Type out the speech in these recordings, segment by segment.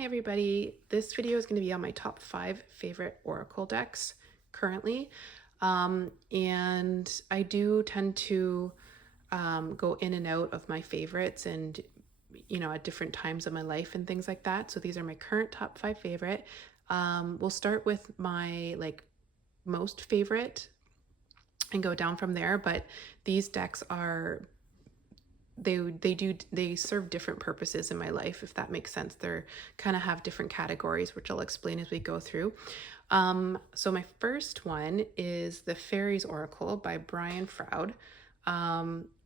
Hi everybody, this video is going to be on my top 5 favorite Oracle decks currently. And I do tend to go in and out of my favorites and, at different times of my life and things like that. So these are my current top 5 favorite. We'll start with my most favorite and go down from there. But these decks are they serve different purposes in my life, if that makes sense. They're kind of have different categories, which I'll explain as we go through. So my first one is the Fairies Oracle by Brian Froud,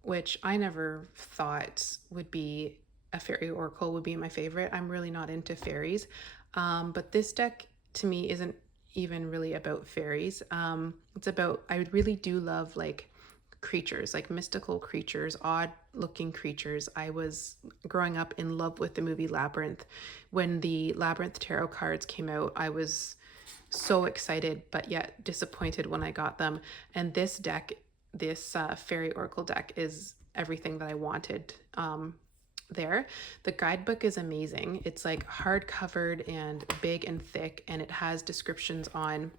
which I never thought would be a fairy oracle would be my favorite. I'm really not into fairies, but this deck to me isn't even really about fairies. It's about, I really do love creatures, like mystical creatures, odd looking creatures. I was growing up in love with the movie Labyrinth. When the Labyrinth tarot cards came out, I was so excited, but yet disappointed when I got them. And this deck, this Fairy Oracle deck, is everything that I wanted there. The guidebook is amazing. It's like hard covered and big and thick, and it has descriptions on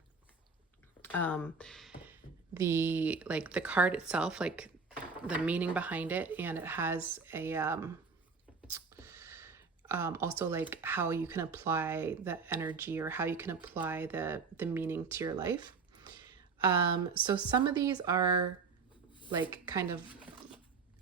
the card itself, like the meaning behind it, and it has a also like how you can apply the energy or how you can apply the meaning to your life. So some of these are like kind of,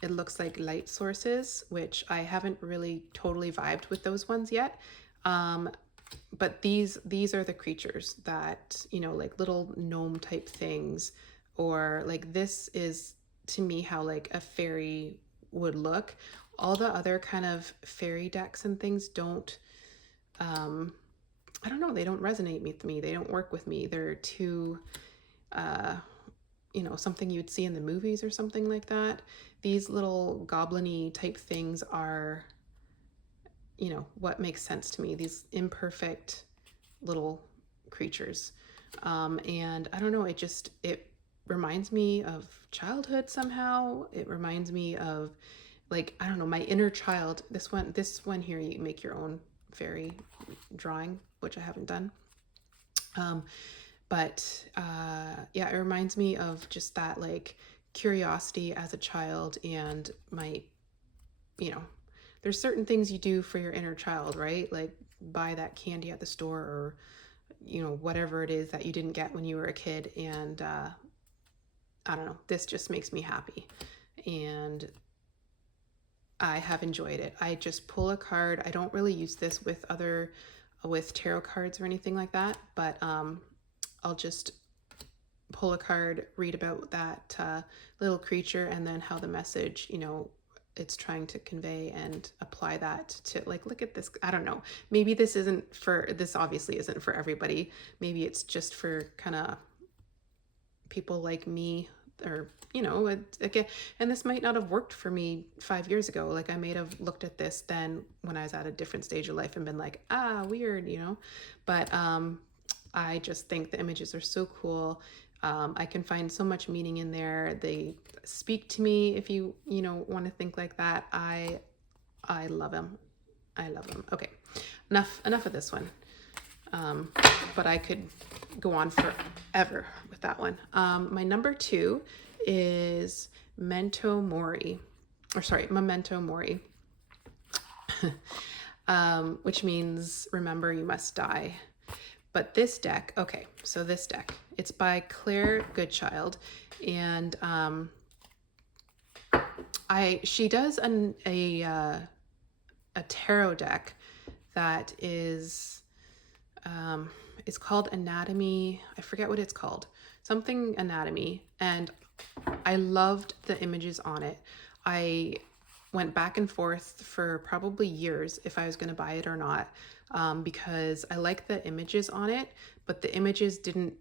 it looks like light sources, which I haven't really totally vibed with those ones yet. But these are the creatures that, like little gnome type things, or like this is to me how like a fairy would look. All the other kind of fairy decks and things don't, I don't know, they don't resonate with me. They don't work with me. They're too, something you'd see in the movies or something like that. These little goblin-y type things are, what makes sense to me. These imperfect little creatures. And I don't know, it reminds me of childhood somehow. It reminds me of I don't know, my inner child. This one here, you make your own fairy drawing, which I haven't done. But yeah, it reminds me of just that curiosity as a child, and there's certain things you do for your inner child, right? Like buy that candy at the store, or whatever it is that you didn't get when you were a kid. And I don't know, this just makes me happy, and I have enjoyed it. I just pull a card. I don't really use this with tarot cards or anything like that, but I'll just pull a card, read about that little creature, and then how the message, it's trying to convey, and apply that to look at this. I don't know. Maybe this obviously isn't for everybody. Maybe it's just for kind of people like me, or, again, and this might not have worked for me 5 years ago. Like I may have looked at this then when I was at a different stage of life and been like, weird, but I just think the images are so cool. I can find so much meaning in there. They speak to me, if you want to think like that. I love them. I love them. Okay, enough of this one. But I could go on forever with that one. My number 2 is Memento Mori, which means remember you must die. But this deck, it's by Claire Goodchild, and she does a tarot deck that is it's called Anatomy. I forget what it's called. Something Anatomy, and I loved the images on it. I went back and forth for probably years if I was going to buy it or not, because I like the images on it, but the images didn't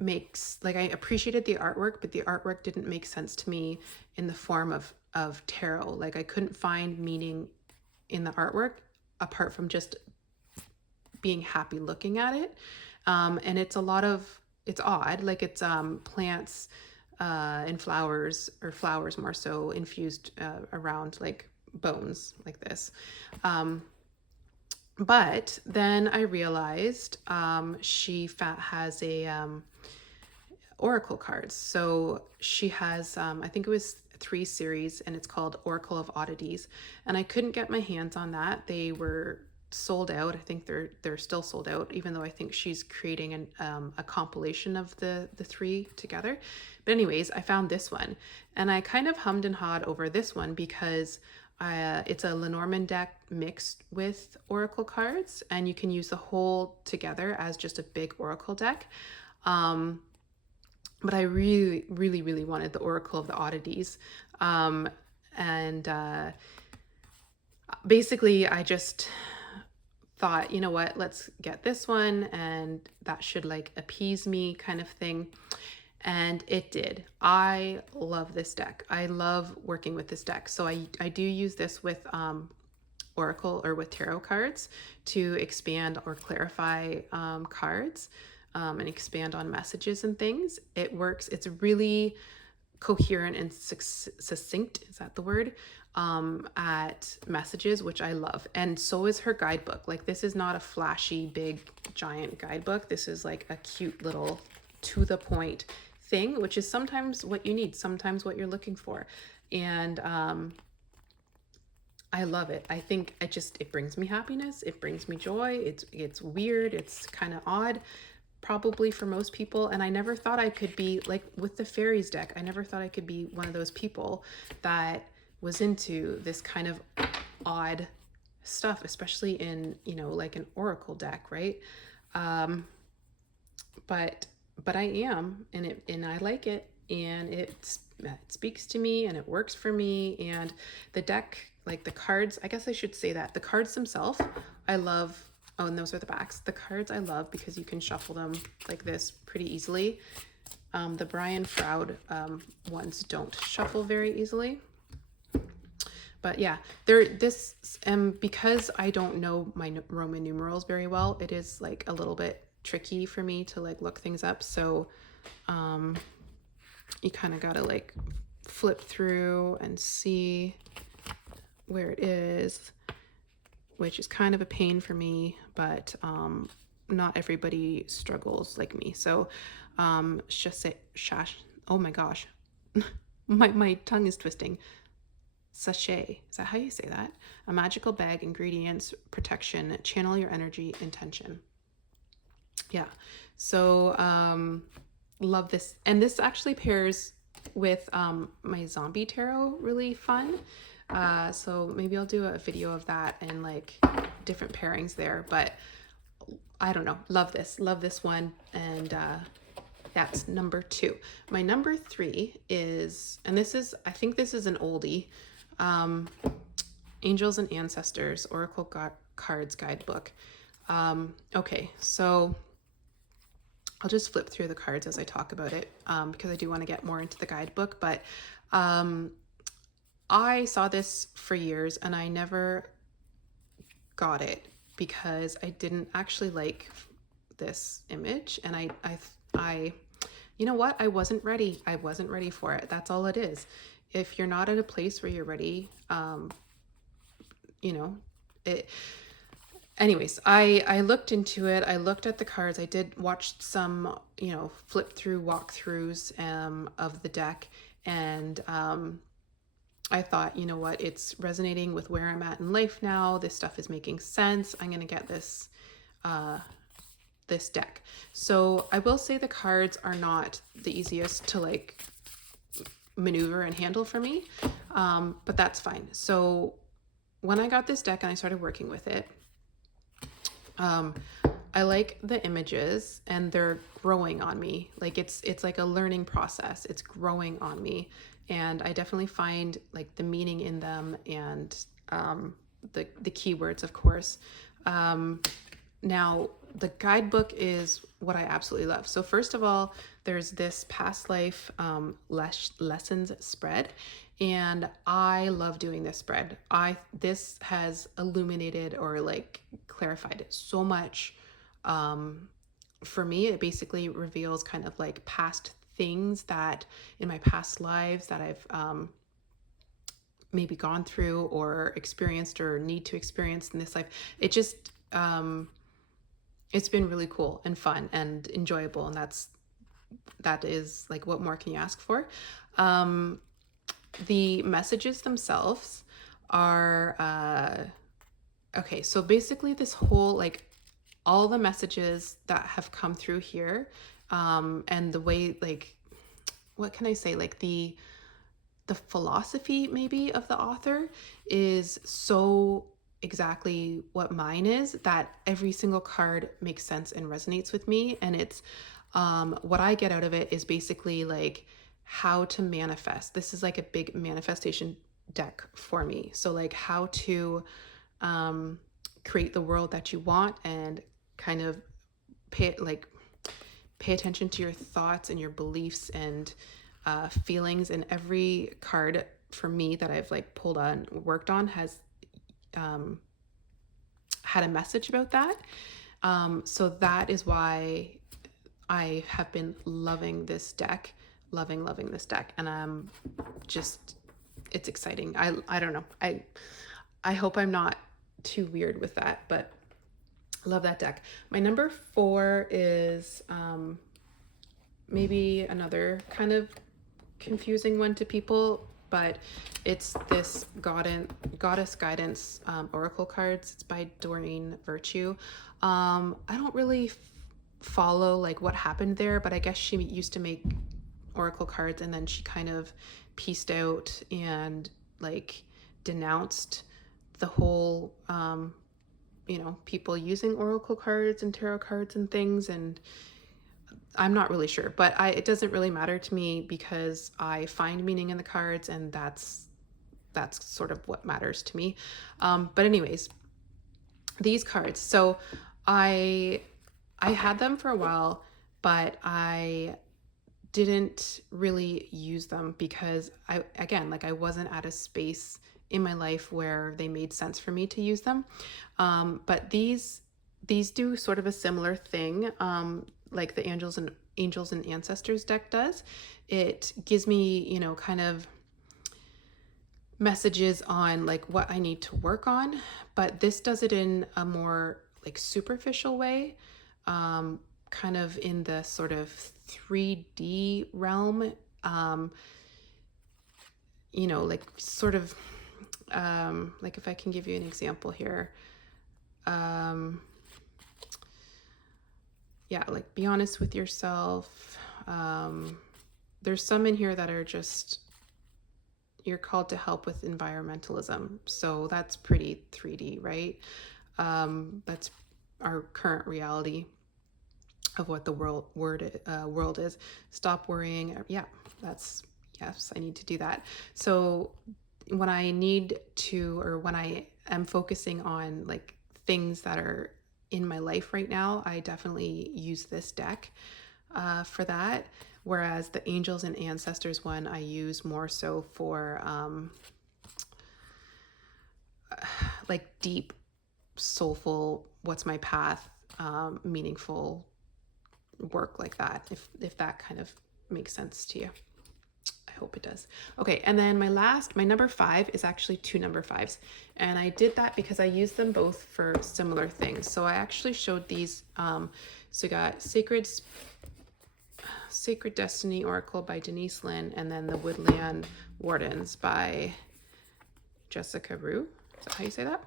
I appreciated the artwork, but the artwork didn't make sense to me in the form of tarot. Like I couldn't find meaning in the artwork apart from just being happy looking at it. And it's odd. Like it's plants and flowers, or flowers more so, infused around like bones like this. But then I realized she has a oracle cards. So she has, I think it was 3 series, and it's called Oracle of Oddities. And I couldn't get my hands on that. They were sold out. I think they're still sold out, even though I think she's creating a compilation of the 3 together. But anyways, I found this one, and I kind of hummed and hawed over this one because it's a Lenormand deck mixed with oracle cards, and you can use the whole together as just a big oracle deck. But I really, really, really wanted the Oracle of the Oddities. And basically, I just thought, you know what, let's get this one, and that should like appease me, kind of thing. And it did. I love this deck. I love working with this deck. So I do use this with Oracle or with tarot cards to expand or clarify cards. And expand on messages and things. It works. It's really coherent and succinct. Is that the word? At messages, which I love. And so is her guidebook. Like, this is not a flashy, big, giant guidebook. This is like a cute little to the point thing, which is sometimes what you need, sometimes what you're looking for. And I love it. I think it brings me happiness. It brings me joy. It's weird. It's kind of odd, probably for most people. And I never thought I could be like with the fairies deck. I never thought I could be one of those people that was into this kind of odd stuff, especially in, like an oracle deck, right? But I am, and I like it, and it speaks to me, and it works for me. And the deck, like the cards, I guess I should say that the cards themselves, I love. Oh, and those are the backs. The cards I love because you can shuffle them like this pretty easily. The Brian Froud ones don't shuffle very easily. But yeah, because I don't know my Roman numerals very well, it is like a little bit tricky for me to like look things up. So you kind of gotta like flip through and see where it is, which is kind of a pain for me, but not everybody struggles like me. So oh my gosh, my tongue is twisting. Sachet, is that how you say that? A magical bag, ingredients, protection, channel your energy, intention. Yeah, so love this. And this actually pairs with my zombie tarot really fun. So maybe I'll do a video of that and like different pairings there. But I don't know, love this one. And that's number 2. My number 3 is, and I think this is an oldie, Angels and Ancestors Oracle Cards Guidebook. Okay, so I'll just flip through the cards as I talk about it, because I do want to get more into the guidebook. But I saw this for years and I never got it because I didn't actually like this image. And I you know what? I wasn't ready. I wasn't ready for it. That's all it is. If you're not at a place where you're ready, anyways, I looked into it. I looked at the cards. I did watch some, flip through walkthroughs of the deck. And I thought, you know what? It's resonating with where I'm at in life now. This stuff is making sense. I'm going to get this deck. So I will say the cards are not the easiest to like maneuver and handle for me, but that's fine. So when I got this deck and I started working with it, I like the images and they're growing on me. Like it's like a learning process. It's growing on me, and I definitely find like the meaning in them and the keywords, of course. Now the guidebook is what I absolutely love. So first of all, there's this past life lessons spread, and I love doing this spread. This has illuminated or like clarified so much. For me, it basically reveals kind of like past things that in my past lives that I've maybe gone through or experienced or need to experience in this life. It just it's been really cool and fun and enjoyable, and that is like, what more can you ask for? Um, the messages themselves are okay. So basically, this whole like all the messages that have come through here, and the way like what can I say, like the philosophy maybe of the author is so exactly what mine is, that every single card makes sense and resonates with me. And it's what I get out of it is basically like how to manifest. This is like a big manifestation deck for me. So like how to um, create the world that you want, and kind of pay like pay attention to your thoughts and your beliefs and feelings. And every card for me that I've like pulled on, worked on, has um, had a message about that. So that is why I have been loving this deck, loving this deck, and just, it's exciting. I don't know. I hope I'm not too weird with that, but love that deck. My number 4 is maybe another kind of confusing one to people, but it's this goddess guidance oracle cards. It's by Doreen Virtue. I don't really follow like what happened there, but I guess she used to make oracle cards, and then she kind of pieced out and like denounced the whole people using oracle cards and tarot cards and things. And I'm not really sure, but it doesn't really matter to me, because I find meaning in the cards, and that's sort of what matters to me. But anyways, these cards. So I had them for a while, but I didn't really use them because I wasn't at a space in my life where they made sense for me to use them. But these do sort of a similar thing, like the Angels and Ancestors deck does. It gives me, kind of messages on like what I need to work on, but this does it in a more like superficial way, kind of in the sort of 3D realm, like sort of, like if I can give you an example here, yeah, like be honest with yourself. There's some in here that are just, you're called to help with environmentalism. So that's pretty 3D, right? That's our current reality of what the world is. Stop worrying. Yeah, yes, I need to do that. So when I need to, or when I am focusing on like things that are in my life right now, I definitely use this deck for that. Whereas the Angels and Ancestors one, I use more so for like deep, soulful, what's my path, meaningful work like that, if that kind of makes sense to you. I hope it does. Okay, and then my number 5 is actually 2 number 5s, and I did that because I used them both for similar things. So I actually showed these. So you got Sacred Destiny Oracle by Denise Lynn, and then the Woodland Wardens by Jessica Rue. Is that how you say that?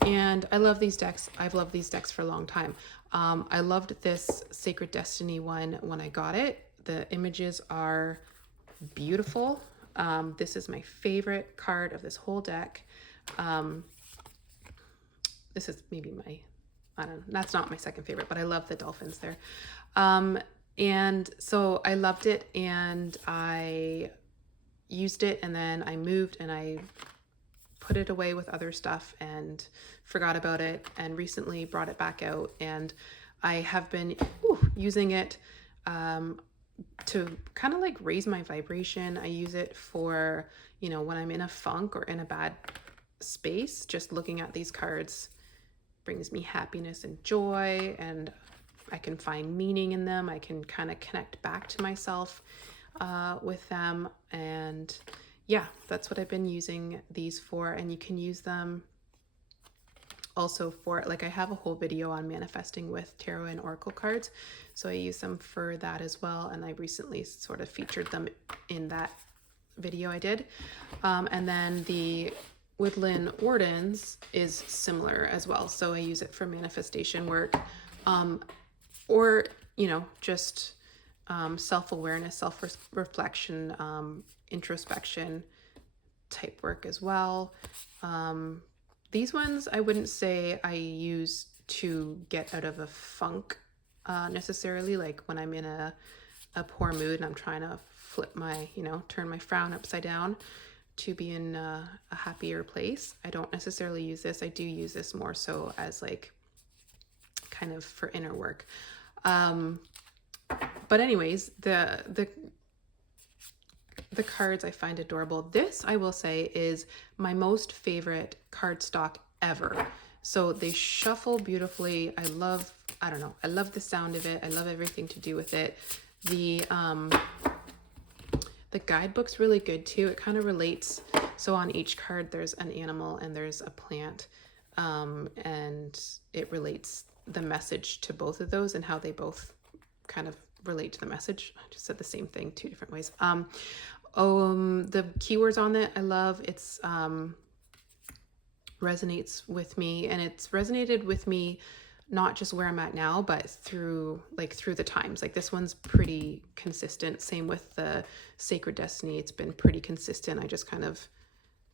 And I love these decks. I've loved these decks for a long time. I loved this Sacred Destiny one when I got it. The images are beautiful. This is my favorite card of this whole deck. This is maybe I don't know, that's not my second favorite, but I love the dolphins there. And so I loved it, and I used it, and then I moved and I put it away with other stuff and forgot about it, and recently brought it back out, and I have been using it to kind of like raise my vibration. I use it for, when I'm in a funk or in a bad space, just looking at these cards brings me happiness and joy, and I can find meaning in them. I can kind of connect back to myself with them. And yeah, that's what I've been using these for. And you can use them also for, like, I have a whole video on manifesting with tarot and oracle cards, so I use them for that as well, and I recently sort of featured them in that video I did. And then the Woodland Wardens is similar as well, so I use it for manifestation work, or, you know, just self-awareness, self-reflection, introspection type work as well. These ones I wouldn't say I use to get out of a funk necessarily, like when I'm in a poor mood and I'm trying to flip my, you know, turn my frown upside down to be in a happier place. I don't necessarily use this. I do use this more so as like kind of for inner work. But anyways, the cards I find adorable. This, I will say, is my most favorite cardstock ever. So they shuffle beautifully. I love the sound of it. I love everything to do with it. The guidebook's really good too. It kind of relates. So on each card, there's an animal and there's a plant. And it relates the message to both of those and how they both kind of relate to the message. I just said the same thing 2 different ways. The keywords on it, I love. It's resonates with me, and it's resonated with me not just where I'm at now, but through the times. Like this one's pretty consistent. Same with the Sacred Destiny. It's been pretty consistent. I just kind of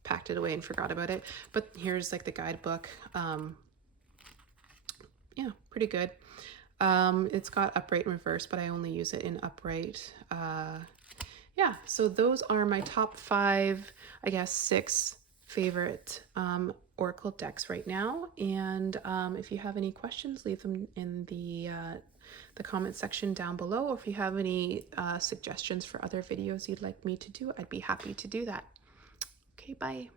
packed it away and forgot about it. But here's like the guidebook. Yeah, pretty good. It's got upright and reverse, but I only use it in upright. Yeah, so those are my top 5, I guess 6 favorite oracle decks right now. And if you have any questions, leave them in the comment section down below. Or if you have any suggestions for other videos you'd like me to do, I'd be happy to do that. Okay, bye.